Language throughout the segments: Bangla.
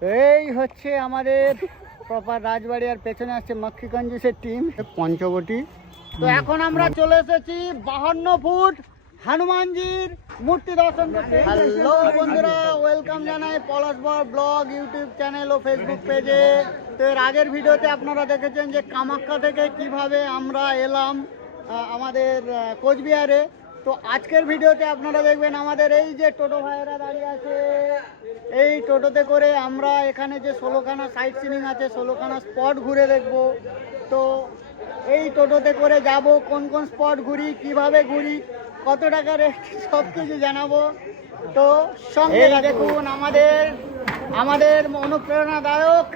এই হচ্ছে আমাদের প্রপার রাজবাড়ি আর পেছনে আসছে মক্ষিগঞ্জের টিম পঞ্চবটি। তো এখন আমরা চলে এসেছি বাহান্ন ফুট হনুমানজির মূর্তি দর্শন করতে। হ্যালো বন্ধুরা ওয়েলকাম জানাই পলাশবর ব্লগ ইউটিউব চ্যানেল ও ফেসবুক পেজে তো এর আগের ভিডিওতে আপনারা দেখেছেন যে কামাখ্যা থেকে কীভাবে আমরা এলাম আমাদের কোচবিহারে। তো আজকের ভিডিওতে আপনারা দেখবেন আমাদের এই যে টোটো ভাইয়েরা দাঁড়িয়ে আছে এই টোটোতে করে আমরা এখানে যে ষোলোখানা সাইট সিনিং আছে ষোলোখানা স্পট ঘুরে দেখব। তো এই টোটোতে করে যাব কোন কোন স্পট ঘুরি কীভাবে ঘুরি কত টাকা রেট সব কিছু জানাব। তো সঙ্গে দেখুন। আমাদের আমাদের অনুপ্রেরণাদায়ক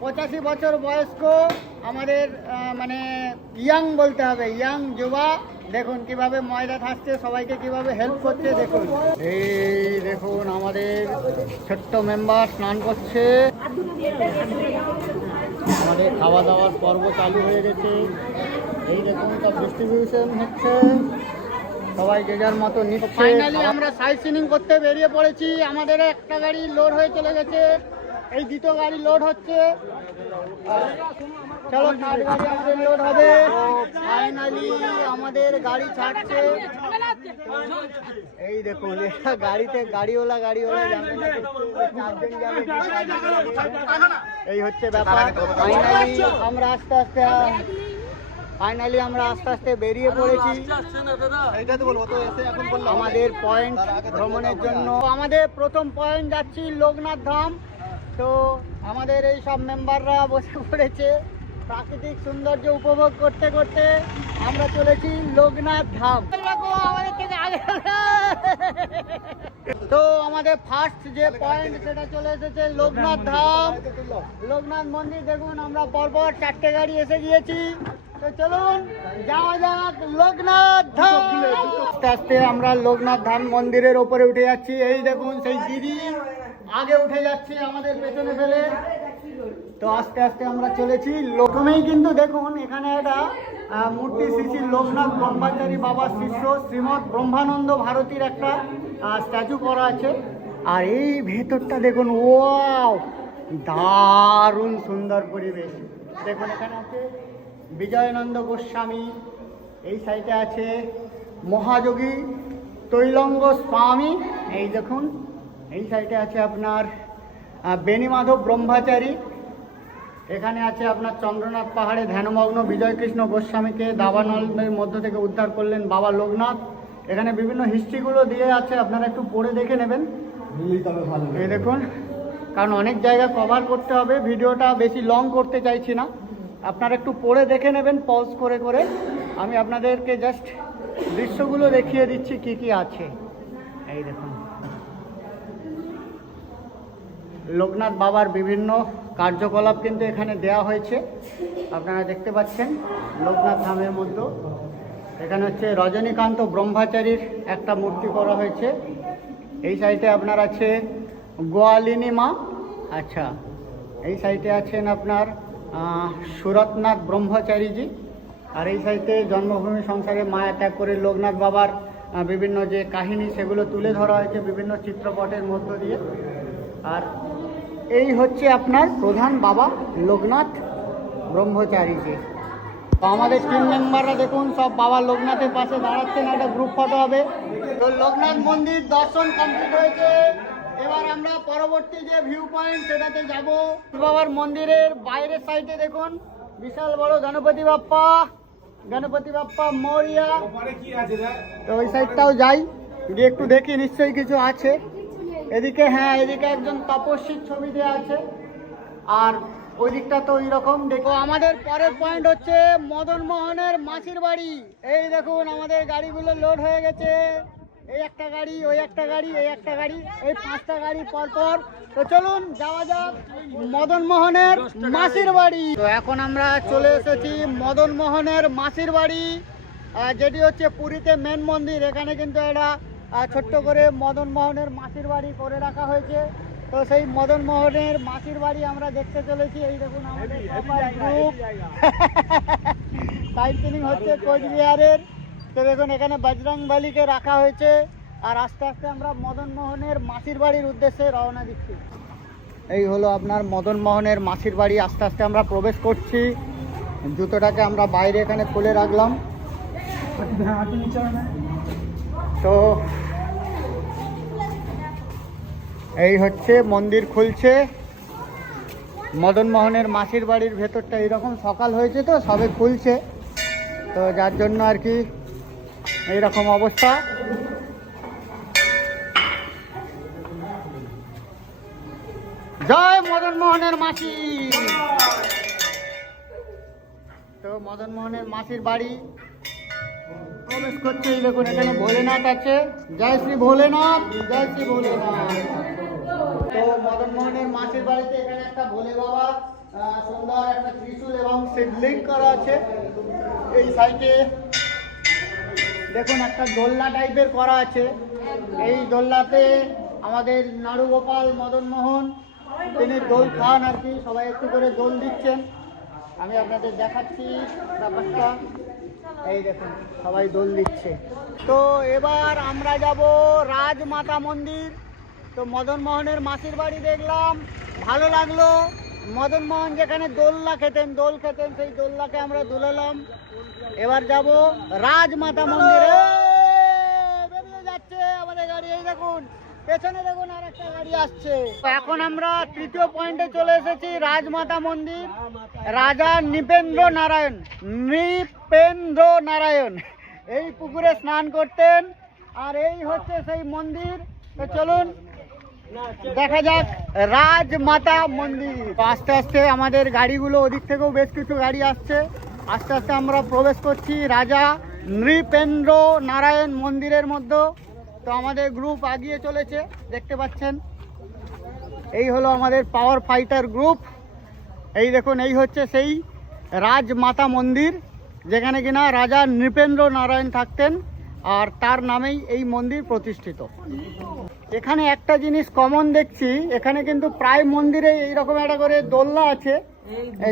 পঁচাশি বছর বয়স্ক আমাদের মানে ইয়াং বলতে হবে ইয়াং যুবা দেখুন কীভাবে ময়দা থাকছে, সবাইকে কীভাবে হেল্প করছে, দেখুন। এই দেখুন আমাদের ছোট্ট মেম্বার স্নান করছে। আমাদের খাওয়া দাওয়ার পর্ব চালু হয়ে গেছে। এই দেখুন, সব ডিস্ট্রিবিউশন হচ্ছে। সবাই যে যার মতো নিচ্ছে। ফাইনালি আমরা সাইড সিনিং করতে বেরিয়ে পড়েছি। আমাদের একটা গাড়ি লোড হয়ে চলে গেছে। এই দ্বিতীয় গাড়ি লোড হচ্ছে। চলো থার্ড গাড়ি আমাদের লোড হবে। ফাইনালি আমাদের গাড়ি ছাড়ছে। এই দেখুন গাড়িতে গাড়িওয়ালা গাড়িওয়ালা। এই হচ্ছে ব্যাপার। ফাইনালি আমরা আস্তে আস্তে ফাইনালি আমরা আস্তে আস্তে বেরিয়ে পড়েছি। আমাদের পয়েন্ট ভ্রমণের জন্য। আমাদের প্রথম পয়েন্ট যাচ্ছি লোকনাথ ধাম। তো আমাদের এই সব মেম্বাররা বসে পড়েছে। প্রাকৃতিক সৌন্দর্য উপভোগ করতে করতে আমরা চলেছি লোকনাথ ধাম। তো আমাদের ফার্স্ট যে পয়েন্ট সেটা চলে এসেছে লোকনাথ ধাম। লোকনাথ মন্দির দেখুন, আমরা পরপর চারটে গাড়ি এসে গিয়েছি। চলুন, যাওয়া যাক লোকনাথ ধাম। আমরা লোকনাথ ধাম মন্দিরের ওপরে উঠে যাচ্ছি। এই দেখুন সেই দিদি আগে উঠে যাচ্ছে আমাদের পেছনে ফেলে। তো আস্তে আস্তে আমরা চলেছি। লোকমেই কিন্তু দেখুন এখানে একটা মূর্তি শ্রী লোকনাথ ব্রহ্মচারী বাবার শিষ্য শ্রীমৎ ব্রহ্মানন্দ ভারতীর একটা স্ট্যাচু করা আছে। আর এই ভেতরটা দেখুন, ওয়াও! দারুণ সুন্দর পরিবেশ। দেখুন এখানে আছে বিজয়ানন্দ গোস্বামী, এই সাইডে আছে মহাযোগী তৈলঙ্গ স্বামী, এই দেখুন, এই সাইডে আছে আপনার বেণীমাধব ব্রহ্মচারী, এখানে আছে আপনার চন্দ্রনাথ পাহাড়ে ধ্যানমগ্ন বিজয়কৃষ্ণ গোস্বামীকে দাবানলের মধ্য থেকে উদ্ধার করলেন বাবা লোকনাথ। এখানে বিভিন্ন হিস্ট্রিগুলো দিয়ে আছে, আপনারা একটু পড়ে দেখে নেবেন। এই দেখুন, কারণ অনেক জায়গা কভার করতে হবে, ভিডিওটা বেশি লং করতে চাইছি না। আপনারা একটু পড়ে দেখে নেবেন পজ করে করে। আমি আপনাদেরকে জাস্ট দৃশ্যগুলো দেখিয়ে দিচ্ছি কি কি আছে। এই দেখুন। লোকনাথ বাবার বিভিন্ন কার্যকলাপ কিন্তু এখানে দেয়া হয়েছে। আপনারা দেখতে পাচ্ছেন লোকনাথ ধামের মধ্যে। এখানে হচ্ছে রজনীকান্ত ব্রহ্মচারীর একটা মূর্তি করা হয়েছে। এই সাইডে আপনার আছে গোয়ালিনী মা। আচ্ছা এই সাইডে আছেন আপনার সুরতনাথ ব্রহ্মচারীজি আর এই সাইডে জন্মভূমি সংসারে মায়া ত্যাগ করে লোকনাথ বাবার বিভিন্ন যে কাহিনী সেগুলো তুলে ধরা হয়েছে বিভিন্ন চিত্রপটের মধ্য দিয়ে। আর এই হচ্ছে আপনার প্রধান বাবা লোকনাথ ব্রহ্মচারীজি। তো আমাদের টিম মেম্বাররা দেখুন, সব বাবা লোকনাথের পাশে দাঁড়াচ্ছেন, একটা গ্রুপ ফটো হবে। তো লোকনাথ মন্দির দর্শন কমপ্লিট হয়েছে। এবার আমরা পরবর্তী যে ভিউ পয়েন্ট সেটাতে যাব। বাবার মন্দিরের বাইরের সাইডে দেখুন, বিশাল বড় গণপতি বাপ্পা গণপতি বাপ্পা মরিয়া। তো ওই সাইডটাও যাই, গিয়ে একটু দেখি, নিশ্চয়ই কিছু আছে। এদিকে হ্যাঁ এদিকে একজন তপস্বীর ছবি দেওয়া আছে। আর ওই দিকটা তো ওই রকম দেখো আমাদের পরের পয়েন্ট হচ্ছে মদন মোহনের মাসির বাড়ি। এই দেখুন, আমাদের গাড়িগুলো লোড হয়ে গেছে। এই একটা গাড়ি ওই একটা গাড়ি এই একটা গাড়ি এই পাঁচটা গাড়ি পর পর তো চলুন যাওয়া যাক মদন মোহনের মাসির বাড়ি। তো এখন আমরা চলে এসেছি মদন মোহনের মাসির বাড়ি যেটি হচ্ছে পুরীতে মেন মন্দির। এখানে কিন্তু একটা ছোট্ট করে মদন মোহনের মাসির বাড়ি করে রাখা হয়েছে। তো সেই মদন মোহনের মাসির বাড়ি আমরা দেখতে চলেছি। এই দেখুন আমাদের গ্রুপ সিনিং হচ্ছে কোচবিহারের। তো দেখুন, এখানে বজরং বালিকে রাখা হয়েছে। আর আস্তে আস্তে আমরা মদন মোহনের মাসির বাড়ির উদ্দেশ্যে রওনা দিচ্ছি। এই হলো আপনার মদন মোহনের মাসির বাড়ি। আস্তে আস্তে আমরা প্রবেশ করছি। জুতোটাকে আমরা বাইরে এখানে খুলে রাখলাম। তো এই হচ্ছে, মন্দির খুলছে। মদন মোহনের মাসির বাড়ির ভেতরটা এরকম সকাল হয়েছে তো, সবে খুলছে। তো যার জন্য আর কি এইরকম অবস্থা। জয় মদন মোহনের মাসি। তো মদন মোহনের মাসির বাড়ি। প্রবেশ করছে এই দেখুন, এখানে ভোলেনাথ আছে। জয় শ্রী ভোলেনাথ, জয় শ্রী ভোলেনাথ। তো মদন মোহনের মাসির বাড়িতে এখানে একটা ভোলে বাবা সুন্দর একটা ত্রিশূল এবং শিবলিঙ্গ করা আছে। এই সাইডে দেখুন, একটা দোলনা টাইপের করা আছে। এই দোলনাতে আমাদের নাড়ু গোপাল মদন মোহন, তিনি দোল খান আর কি, সবাই একটু করে দোল দিচ্ছেন। আমি আপনাদের দেখাচ্ছি ব্যাপারটা। এই দেখুন, সবাই দোল দিচ্ছে। তো এবার আমরা যাব রাজমাতা মন্দির। তো মদন মোহনের মাসির বাড়ি দেখলাম, ভালো লাগল। মদন মোহন যেখানে দোলনা খেতেন, দোল খেতেন, সেই দোলনাকে আমরা দুলালাম। এবার যাব রাজমাতা মন্দিরে। বেরিয়ে যাচ্ছে আমাদের গাড়ি, এই দেখুন, পেছনে দেখুন আর একটা গাড়ি আসছে। এখন আমরা তৃতীয় পয়েন্টে চলে এসেছি, রাজমাতা মন্দির। রাজা নৃপেন্দ্র নারায়ণ নৃপেন্দ্র নারায়ণ। এই পুকুরে স্নান করতেন। আর এই হচ্ছে সেই মন্দির। চলুন দেখা যাক, রাজমাতা মন্দির। আস্তে আস্তে আমাদের গাড়িগুলো ওদিক থেকেও বেশ কিছু গাড়ি আসছে। আস্তে আস্তে আমরা প্রবেশ করছি রাজা নৃপেন্দ্র নারায়ণ মন্দিরের মধ্যে। তো আমাদের গ্রুপ আগিয়ে চলেছে, দেখতে পাচ্ছেন? এই হলো আমাদের পাওয়ার ফাইটার গ্রুপ এই দেখুন, এই হচ্ছে সেই রাজমাতা মন্দির, যেখানে কিনা রাজা নৃপেন্দ্র নারায়ণ থাকতেন। আর তার নামেই এই মন্দির প্রতিষ্ঠিত। এখানে একটা জিনিস কমন দেখছি, এখানে কিন্তু প্রায় মন্দিরে এইরকম একটা করে দোলনা আছে।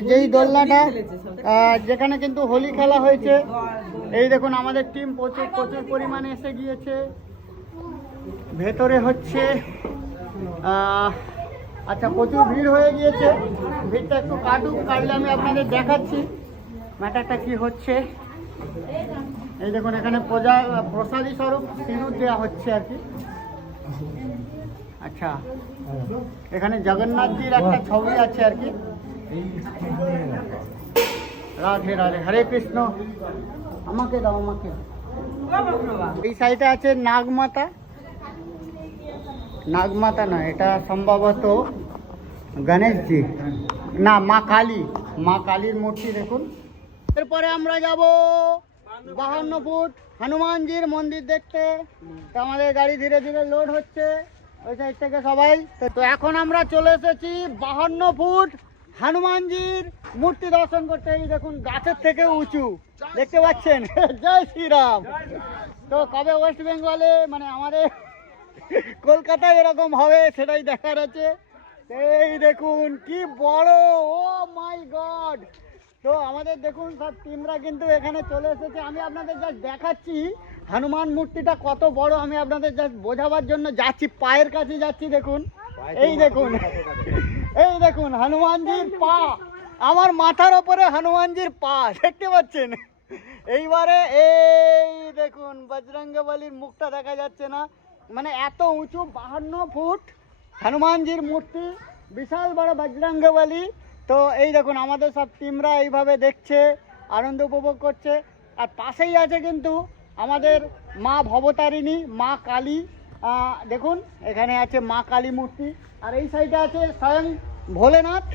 যেই দোলনাটা যেখানে কিন্তু হোলি খেলা হয়েছে। এই দেখুন, আমাদের টিম প্রচুর প্রচুর পরিমাণে এসে গিয়েছে। ভেতরে হচ্ছে আচ্ছা প্রচুর ভিড় হয়ে গিয়েছে। ভিড়টা একটু কাটুক, কাটলে আমি আপনাদের দেখাচ্ছি। ম্যাটারটা কি হচ্ছে? এই দেখুন, এখানে প্রজা, প্রসাদী স্বরূপ সিঁদুর দেওয়া হচ্ছে আর কি। আচ্ছা এখানে জগন্নাথজির একটা ছবি আছে আর কি। রাধে রাধে, হরে কৃষ্ণ। আমাকে দাও, আমাকে। এই সাইডে আছে নাগমাতা। নাগমাতা না এটা সম্ভবত গণেশজি। না, মা কালী। মা কালীর মূর্তি দেখুন। এরপরে আমরা যাব বাহান্ন ফুট, হনুমানজির মন্দির দেখতে। তো আমাদের গাড়ি ধীরে ধীরে লোড হচ্ছে, ওই সাইড থেকে সবাই। তো এখন আমরা চলে এসেছি বাহান্ন ফুট হনুমানজির মূর্তি দর্শন করতে। এই দেখুন, গাছের থেকে উঁচু। দেখতে পাচ্ছেন? জয় শ্রীরাম। তো কবে ওয়েস্ট বেঙ্গলে মানে আমাদের কলকাতায় এরকম হবে সেটাই দেখার আছে। এই দেখুন, কি বড়! ও মাই গড তো আমাদের দেখুন সব টিমরা কিন্তু এখানে চলে এসেছে। আমি আপনাদের জাস্ট দেখাচ্ছি হনুমান মূর্তিটা কত বড় আমি আপনাদের জাস্ট বোঝাবার জন্য যাচ্ছি পায়ের কাছে যাচ্ছি দেখুন। এই দেখুন এই দেখুন হনুমানজির পা। আমার মাথার ওপরে হনুমানজির পা দেখতে পাচ্ছেন? এইবারে এই দেখুন বজরঙ্গবলির মুখটা দেখা যাচ্ছে না। মানে এত উঁচু বাহান্ন ফুট হনুমানজির মূর্তি বিশাল বড় বজরঙ্গবলী তো এই দেখুন, আমাদের সব টিমরা এইভাবে দেখছে, আনন্দ উপভোগ করছে। আর পাশেই আছে কিন্তু আমাদের মা ভবতারিণী, মা কালী। দেখুন, এখানে আছে মা কালী মূর্তি আর এই সাইডে আছে স্বয়ং ভোলেনাথ।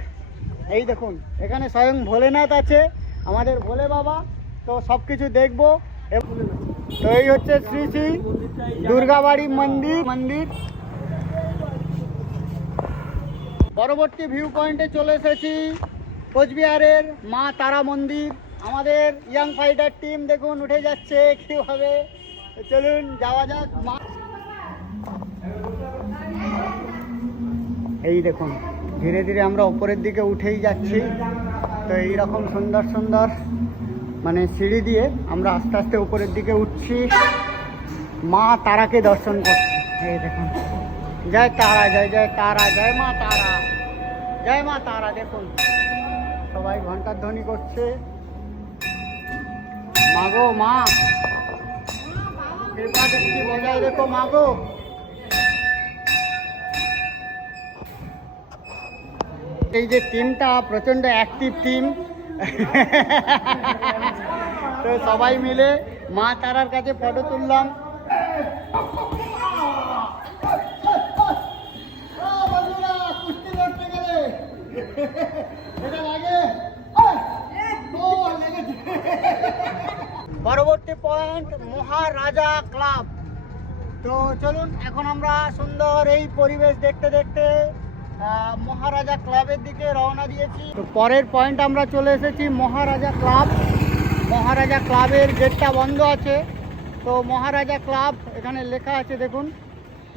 এই দেখুন, এখানে স্বয়ং ভোলেনাথ আছে, আমাদের ভোলে বাবা। তো সব কিছু দেখব। তো এই হচ্ছে শ্রী শ্রী দুর্গাবাড়ি মন্দির মন্দির। পরবর্তী ভিউ পয়েন্টে চলে এসেছি কোচবিহারের মা তারা মন্দির। আমাদের ইয়াং ফাইটার টিম দেখুন, উঠে যাচ্ছে কীভাবে চলুন, যাওয়া যাক, মা এই দেখুন, ধীরে ধীরে আমরা ওপরের দিকে উঠেই যাচ্ছি। তো এই রকম সুন্দর সুন্দর মানে সিঁড়ি দিয়ে আমরা আস্তে আস্তে উপরের দিকে উঠছি। মা তারাকে দর্শন করছি। এই দেখুন। জয় তারা জয় জয় তারা জয় মা তারা জয় মা তারা দেখুন সবাই ঘণ্টার ধ্বনি করছে মাগো মা কৃপা দৃষ্টি বজায় রেখো মাগো এই যে টিমটা প্রচণ্ড অ্যাক্টিভ টিম তো সবাই মিলে মা তারার কাছে ফটো তুললাম বন্ধুরা কুস্তি লড়তে গেলে এটা লাগে ও লেগেছে পরবর্তী পয়েন্ট মহারাজা ক্লাব। তো চলুন এখন আমরা সুন্দর এই পরিবেশ দেখতে দেখতে মহারাজা ক্লাবের দিকে রওনা দিয়েছি। তো পরের পয়েন্ট আমরা চলে এসেছি মহারাজা ক্লাব। মহারাজা ক্লাবের গেটটা বন্ধ আছে। তো মহারাজা ক্লাব এখানে লেখা আছে দেখুন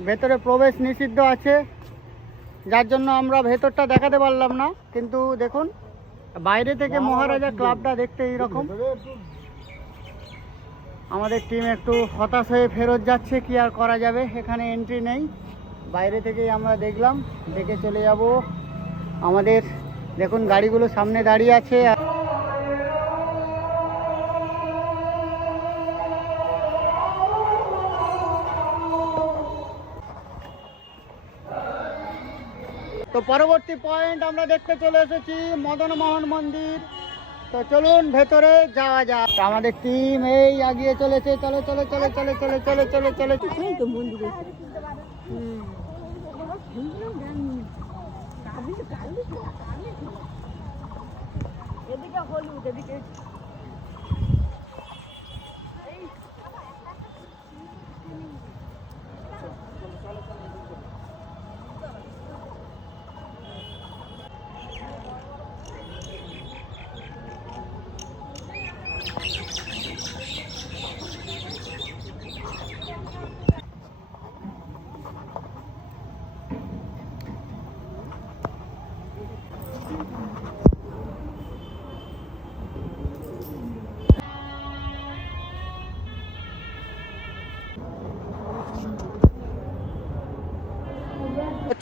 ভেতরে প্রবেশ নিষিদ্ধ আছে। যার জন্য আমরা ভেতরটা দেখাতে পারলাম না কিন্তু দেখুন বাইরে থেকে মহারাজা ক্লাবটা দেখতে এইরকম। আমাদের টিম একটু হতাশ হয়ে ফেরত যাচ্ছে, কি আর করা যাবে? এখানে এন্ট্রি নেই। বাইরে থেকেই আমরা দেখলাম, দেখে চলে যাব। আমাদের, দেখুন গাড়িগুলো সামনে দাঁড়িয়ে আছে। তো পরবর্তী পয়েন্ট আমরা দেখতে চলে এসেছি মদন মোহন মন্দির। তো চলুন ভেতরে যাওয়া যাক। আমাদের টিম এই আগিয়ে চলেছে। চলে চলে চলে চলে চলে চলে চলে চলে। তো মন্দিরে এদিকে হলুদ এদিকে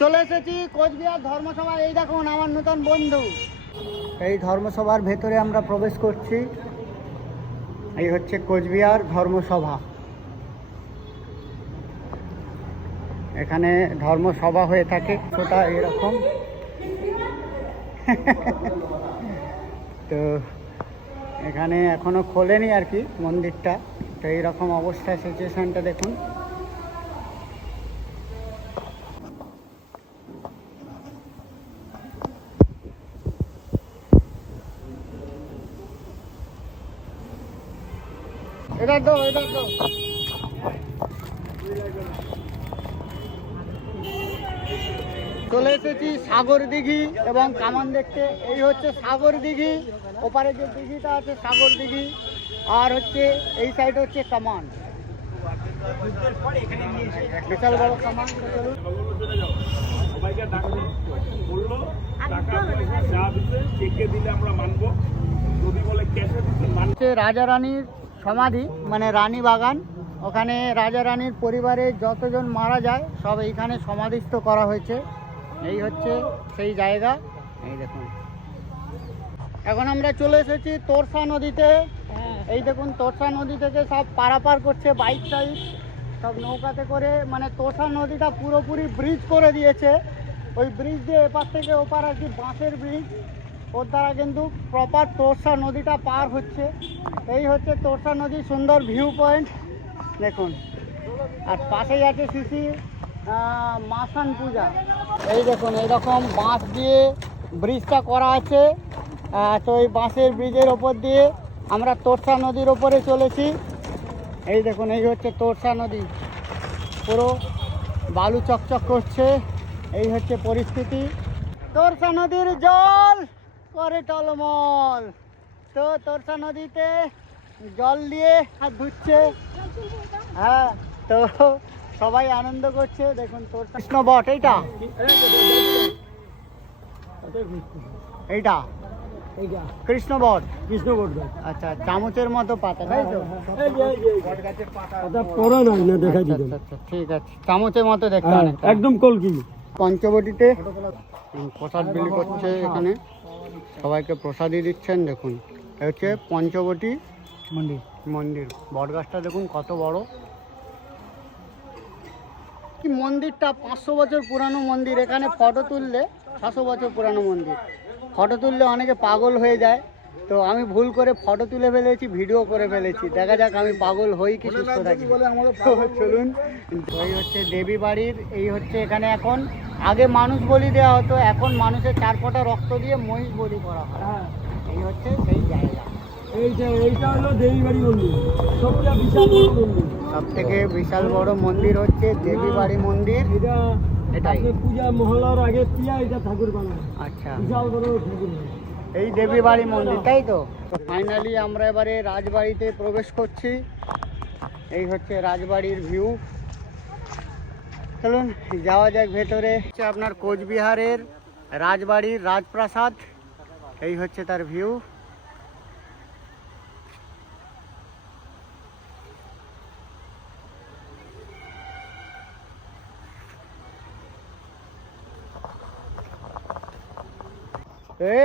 চলে এসেছি কোচবিহার ধর্মসভা এই দেখুন, আমার নতুন বন্ধু। এই ধর্মসভার ভেতরে আমরা প্রবেশ করছি। এই হচ্ছে কোচবিহার ধর্মসভা। এখানে ধর্মসভা হয়ে থাকে ওটা এরকম। তো এখানে এখনও খোলেনি আর কি মন্দিরটা। তো এইরকম অবস্থা সিচুয়েশনটা দেখুন। চলে এসেছি সাগর দিঘি এবং কামান দেখতে। এই হচ্ছে সাগর দিঘি। ওপারে যে দিঘিটা আছে সাগর দিঘি। আর হচ্ছে এই সাইড হচ্ছে কামান। বিশাল বড় কামান। রাজা রানীর সমাধি মানে রানী বাগান। ওখানে রাজা রানীর পরিবারে যতজন মারা যায়, সব এইখানে সমাধিস্থ করা হয়েছে। এই হচ্ছে সেই জায়গা। এই দেখুন। এখন আমরা চলে এসেছি তোরসা নদীতে। এই দেখুন, তোরসা নদী থেকে সব পারাপার করছে বাইক টাইক সব নৌকাতে করে মানে তোরসা নদীটা পুরোপুরি ব্রিজ করে দিয়েছে। ওই ব্রিজ দিয়ে এপার থেকে ওপার আর কি বাঁশের ব্রিজ ওর দ্বারা কিন্তু প্রপার তোরসা নদীটা পার হচ্ছে। এই হচ্ছে তোরসা নদীর সুন্দর ভিউ পয়েন্ট দেখুন। আর পাশেই আছে সিসি মাসান পূজা। এই দেখুন, এইরকম বাঁশ দিয়ে ব্রিজটা করা আছে। তো এই বাঁশের ব্রিজের ওপর দিয়ে আমরা তোরসা নদীর ওপরে চলেছি। এই দেখুন, এই হচ্ছে তোরসা নদী। পুরো বালু চকচক করছে। এই হচ্ছে পরিস্থিতি। তোরসা নদীর জল! করে টলমল। তো তোরসা নদীতে জল দিয়ে হাত ধুচ্ছে। হ্যাঁ তো সবাই আনন্দ করছে। দেখুন তোরসা কৃষ্ণ বট এইটা? এইটা? কৃষ্ণ বট? কৃষ্ণ বটগা আচ্ছা চামচের মতো পাতা তাই তো? পড়া নাই না আচ্ছা, আচ্ছা, ঠিক আছে। চামচের মতো দেখতে হ্যাঁ, একদম কলকি। পঞ্চবটিতে প্রসাদ বিলি করছে এখানে। সবাইকে প্রসাদই দিচ্ছেন দেখুন। হচ্ছে পঞ্চবটি মন্দির। মন্দির। বটগাছটা দেখুন কত বড়। মন্দিরটা পাঁচশো বছর পুরানো মন্দির। এখানে ফটো তুললে ছশো বছর পুরানো মন্দির। ফটো তুললে অনেকে পাগল হয়ে যায়। তো আমি ভুল করে ফটো তুলে ফেলেছি ভিডিও করে ফেলেছি। দেখা যাক আমি পাগল হই কি সুস্থ থাকি। চলুন এই হচ্ছে দেবী বাড়ির এই হচ্ছে এখানে এখন আগে মানুষ বলি দেওয়া হতো এখন মানুষের চার ফোঁটা রক্ত দিয়ে মহিষ বলি করা হয়। এই হচ্ছে সেই জায়গা। এইটা এইটা হলো মন্দির। সবচেয়ে বিশাল বড় মন্দির। সব থেকে বিশাল বড় মন্দির হচ্ছে দেবী বাড়ি মন্দির। এটা এটাই। পূজা মহলার আগে পিয়া এটা ঠাকুর বানায়। আচ্ছা। বিশাল বড় ঠাকুর এই দেবী বাড়ি মন্দির তাই তো? ফাইনালি আমরা এবারে রাজবাড়িতে প্রবেশ করছি। এই হচ্ছে রাজবাড়ির ভিউ চলুন, যাওয়া যাক ভেতরে। হচ্ছে আপনার কোচবিহারের রাজবাড়ির রাজপ্রাসাদ। এই হচ্ছে তার ভিউ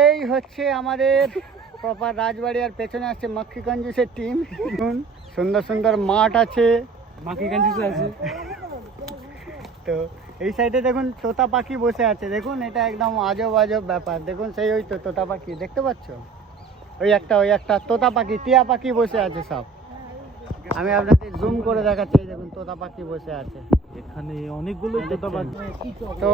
এই হচ্ছে আমাদের প্রপার রাজবাড়ি, আর পেছনে আছে মক্কি কঞ্জুসের টিম সুন্দর সুন্দর মাঠ আছে। মাকি কাঞ্জিস আছে। তো এই সাইডে দেখুন তোতা পাখি বসে আছে। দেখুন এটা একদম আজব আজব ব্যাপার। দেখুন সেই ওই তো তোতা পাখি। দেখতে পাচ্ছ? ওই একটা ওই একটা তোতা পাখি টিয়া পাখি বসে আছে সব। আমি আপনাদের জুম করে দেখাচ্ছি দেখুন তোতা পাখি বসে আছে। এখানে অনেকগুলো তোতা পাখি। তো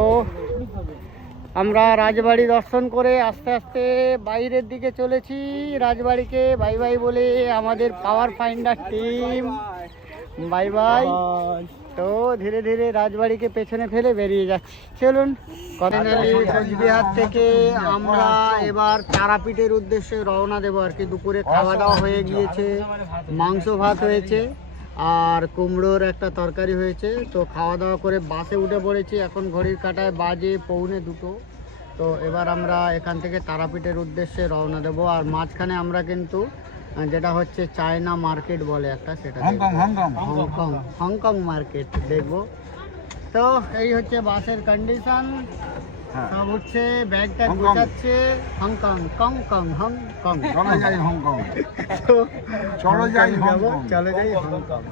আমরা রাজবাড়ি দর্শন করে আস্তে আস্তে বাইরের দিকে চলেছি। রাজবাড়িকে বাই বাই বলে আমাদের power finder team bye bye. তো ধীরে ধীরে রাজবাড়িকে পেছনে ফেলে বেরিয়ে যাচ্ছি। চলুন কোচবিহার থেকে আমরা এবার তারাপীঠের উদ্দেশ্যে রওনা দেবো আর কি। দুপুরে খাওয়া দাওয়া হয়ে গিয়েছে, মাংস ভাত হয়েছে, আর কুমড়োর একটা তরকারি হয়েছে। তো খাওয়া দাওয়া করে বাসে উঠে পড়েছি, এখন ঘড়ির কাটায় বাজে পৌনে দুটো। তো এবার আমরা এখান থেকে তারাপীঠের উদ্দেশ্যে রওনা দেবো, আর মাঝখানে আমরা কিন্তু যেটা হচ্ছে চায়না মার্কেট বলে একটা সেটা Hong Kong Hong Kong. Hong Kong Hong Kong market দেখব। তো এই হচ্ছে বাসের কন্ডিশন সব হচ্ছে bag tag গোছাচ্ছে। Hong Kong Kong Kong Hong Kong. চলো যাই হংকং। চলো যাই হংকং। চলো যাই হংকং।